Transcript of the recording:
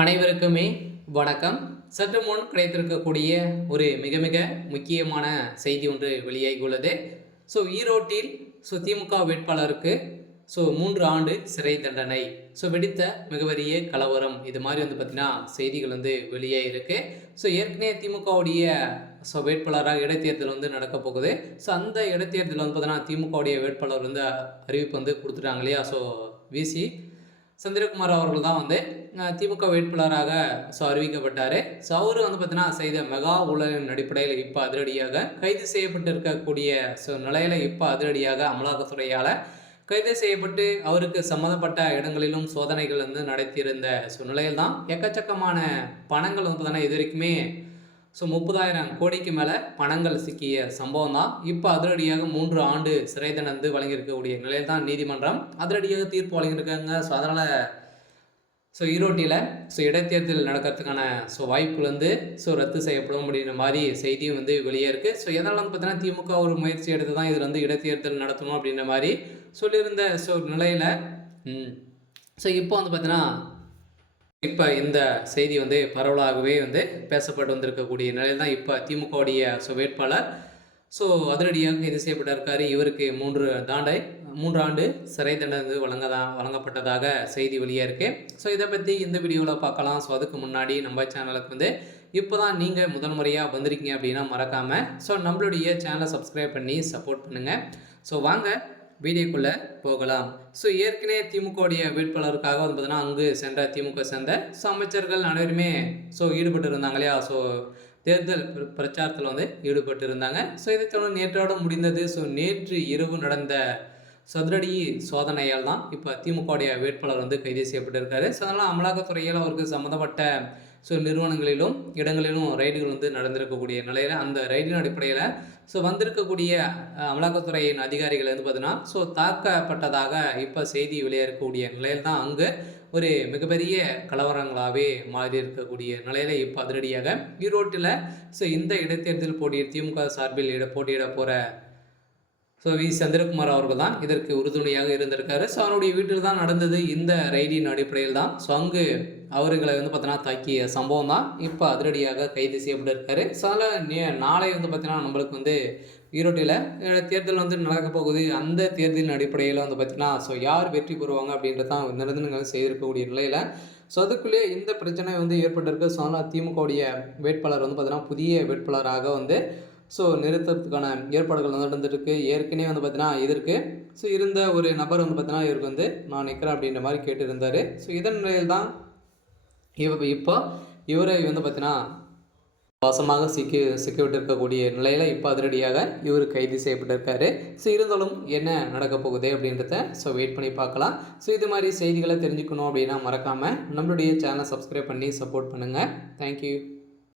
அனைவருக்குமே வணக்கம். சற்று முன் கிடைத்திருக்கக்கூடிய ஒரு மிக மிக முக்கியமான செய்தி ஒன்று வெளியாகியுள்ளது. ஈரோட்டில் திமுக வேட்பாளருக்கு 3 ஆண்டு சிறை தண்டனை. வெடித்த மிகப்பெரிய கலவரம் இது மாதிரி பார்த்தீங்கன்னா செய்திகள் வெளியாகிருக்கு. ஏற்கனவே திமுகவுடைய வேட்பாளராக இடைத்தேர்தல் நடக்க போகுது. அந்த இடைத்தேர்தல் பார்த்தீங்கன்னா திமுகவுடைய வேட்பாளர் அறிவிப்பு கொடுத்துட்டாங்க இல்லையா? விசி செந்தில்குமார் அவர்கள் தான் திமுக வேட்பாளராக அறிவிக்கப்பட்டார். அவரு பார்த்தீங்கன்னா செய்த மெகா ஊழலின் அடிப்படையில் இப்போ அதிரடியாக கைது செய்யப்பட்டு இருக்கக்கூடிய நிலையில் இப்போ அதிரடியாக அமலாக்கத்துறையால் கைது செய்யப்பட்டு அவருக்கு சம்மந்தப்பட்ட இடங்களிலும் சோதனைகள் நடத்தியிருந்த நிலையில் தான் எக்கச்சக்கமான பணங்கள் பார்த்தீங்கன்னா இது வரைக்குமே 30,000 கோடிக்கு மேலே பணங்கள் சிக்கிய சம்பவம் தான். இப்போ அதிரடியாக 3 ஆண்டு சிறை தண்டனை வழங்கியிருக்கக்கூடிய நிலையில் தான் நீதிமன்றம் அதிரடியாக தீர்ப்பு வழங்கியிருக்காங்க. அதனால் ஈரோட்டில் இடைத்தேர்தல் நடக்கிறதுக்கான வாய்ப்புகள் ரத்து செய்யப்படும் அப்படின்ற மாதிரி செய்தியும் வெளியே இருக்குது. எதனால் பார்த்தீங்கன்னா திமுக ஒரு முயற்சி எடுத்து தான் இதில் இடைத்தேர்தல் நடத்தணும் அப்படின்ற மாதிரி சொல்லியிருந்த நிலையில் இப்போ பார்த்தீங்கன்னா இப்போ இந்த செய்தி பரவலாகவே பேசப்பட்டு வந்திருக்கக்கூடிய நிலையில் தான் இப்போ திமுகவுடைய வேட்பாளர் அதிரடியாக கைது செய்யப்பட்டிருக்காரு. இவருக்கு 3 ஆண்டு சிறை தண்டனை வழங்கப்பட்டதாக செய்தி வெளியே இருக்குது. இதை பற்றி இந்த வீடியோவில் பார்க்கலாம். அதுக்கு முன்னாடி நம்ம சேனலுக்கு இப்போ தான் நீங்கள் முதல் முறையாக வந்திருக்கீங்க அப்படின்னா மறக்காமல் நம்மளுடைய சேனலை சப்ஸ்கிரைப் பண்ணி சப்போர்ட் பண்ணுங்கள். வாங்க வீடியோக்குள்ளே போகலாம். ஏற்கனவே திமுகவுடைய வேட்பாளருக்காக பார்த்தீங்கன்னா அங்கு சென்ற திமுக சேர்ந்த அமைச்சர்கள் அனைவருமே ஈடுபட்டு இருந்தாங்க இல்லையா? தேர்தல் பிரச்சாரத்தில் ஈடுபட்டு இருந்தாங்க. இதை தொடர்ந்து நேற்றோட முடிந்தது. நேற்று இரவு நடந்த சதுரடி சோதனையால் தான் இப்போ திமுகவுடைய வேட்பாளர் கைது செய்யப்பட்டிருக்காரு. அதனால் அமலாக்கத்துறையால் அவருக்கு சம்மந்தப்பட்ட நிறுவனங்களிலும் இடங்களிலும் ரைடுகள் நடந்திருக்கக்கூடிய நிலையில் அந்த ரைடின் அடிப்படையில் வந்திருக்கக்கூடிய அமலாக்கத்துறையின் அதிகாரிகள் பார்த்தீங்கன்னா தாக்கப்பட்டதாக இப்போ செய்தி வெளியேறக்கூடிய நிலையில் தான் அங்கே ஒரு மிகப்பெரிய கலவரங்களாகவே மாறி இருக்கக்கூடிய நிலையில் இப்போ அதிரடியாக ஈரோட்டில் இந்த இடைத்தேர்தல் திமுக சார்பில் போட்டியிட போகிற வி செந்தில்குமார் அவர்கள் தான் இதற்கு உறுதுணையாக இருந்திருக்காரு. அவருடைய வீட்டில் தான் நடந்தது இந்த ரைடின் அடிப்படையில் தான். அங்கு அவர்களை பார்த்தீங்கன்னா தாக்கிய சம்பவம் தான் இப்போ அதிரடியாக கைது செய்யப்பட்டிருக்காரு. அதில் நாளை பார்த்தீங்கன்னா நம்மளுக்கு ஈரோட்டில் தேர்தல் நடக்க போகுது. அந்த தேர்தலின் அடிப்படையில் பார்த்தீங்கன்னா யார் வெற்றி பெறுவாங்க அப்படின்றதான் நிர்ணயங்கள் செய்திருக்கக்கூடிய நிலையில் அதுக்குள்ளேயே இந்த பிரச்சனை ஏற்பட்டிருக்கு. அதனால் திமுகவுடைய வேட்பாளர் பார்த்தீங்கன்னா புதிய வேட்பாளராக நிறுத்தத்துக்கான ஏற்பாடுகள் நடந்துருக்கு. ஏற்கனவே பார்த்தீங்கன்னா இதற்கு இருந்த ஒரு நபர் பார்த்தீங்கன்னா இவருக்கு நான் நிற்கிறேன் அப்படின்ற மாதிரி கேட்டிருந்தார். இதன் நிலையில் தான் இப்போ இவரை பார்த்தீங்கன்னா வாசமாக சிக்கிவிட்டிருக்கக்கூடிய நிலையில் இப்போ அதிரடியாக இவர் கைது செய்யப்பட்டிருக்காரு. இருந்தாலும் என்ன நடக்க போகுது அப்படின்றத வெயிட் பண்ணி பார்க்கலாம். இது மாதிரி செய்திகளை தெரிஞ்சுக்கணும் அப்படின்னா மறக்காமல் நம்மளுடைய சேனலை சப்ஸ்கிரைப் பண்ணி சப்போர்ட் பண்ணுங்கள். தேங்க்யூ.